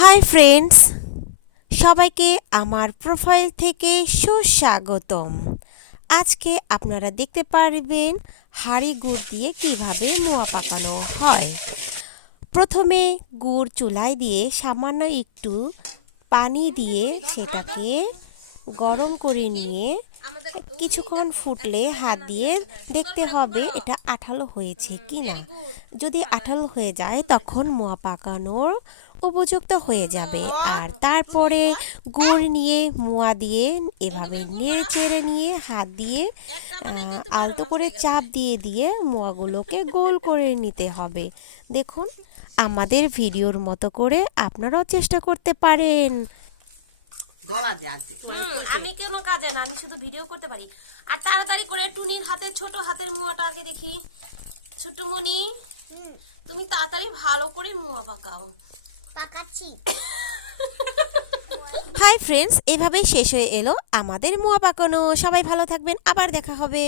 Hi friends, সবাইকে আমার profile থেকে সুস্বাগতম। আজকে আপনারা দেখতে পারবেন হাঁড়ি গুড় দিয়ে কিভাবে মোয়া পাকানো হয়। প্রথমে গুড় চুলায় দিয়ে সামান্য একটু পানি দিয়ে সেটাকে গরম করে নিয়ে কিছুক্ষণ ফুটলে হাত দিয়ে দেখতে হবে এটা আঠালো হয়েছে কি না। যদি আঠালো হয়ে যায় তখন মোয়া পাকানোর উপযুক্ত হয়ে যাবে। আর তারপরে গুড় নিয়ে মোয়া দিয়ে এভাবে নেড়ে চেড়ে নিয়ে হাত দিয়ে আলতো করে চাপ দিয়ে দিয়ে মোয়াগুলোকে গোল করে নিতে হবে। দেখুন, আমাদের ভিডিওর মতো করে আপনারাও চেষ্টা করতে পারেন। আমি কোনো কাজে না, আমি শুধু ভিডিও করতে পারি। আর তাড়াতাড়ি করে টুনির হাতে ছোট হাতের মোয়াটা আগে দেখি। ছোট মনি, তুমি তাড়াতাড়ি ভালো করে মোয়া পাকাও। পাকাচ্ছি। হাই ফ্রেন্ডস, এভাবেই শেষ হয়ে এলো আমাদের মোয়া পাকানো। সবাই ভালো থাকবেন, আবার দেখা হবে।